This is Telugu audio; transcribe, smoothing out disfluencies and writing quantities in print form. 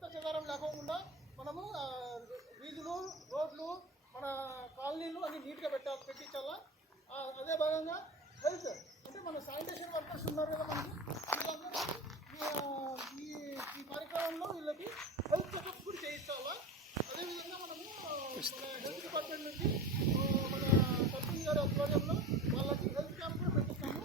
చెత్త చెదారం లేకుండా మనము వీధులు, రోడ్లు, మన కాలనీలు అన్ని నీట్గా పెట్టించాలా. అదే భాగంగా హెల్త్ అంటే మన శానిటేషన్ వర్కర్స్ ఉన్నారు కదా మనకి, వీళ్ళందరూ ఈ కార్యక్రమంలో వీళ్ళకి హెల్త్ చెకప్స్ కూడా చేయించాలా. అదేవిధంగా మనము మన హెల్త్ డిపార్ట్మెంట్ నుంచి మన సర్పంచ్ గారి ఆధ్వర్యంలో వాళ్ళకి హెల్త్ క్యాంప్ కూడా పెట్టిస్తాము.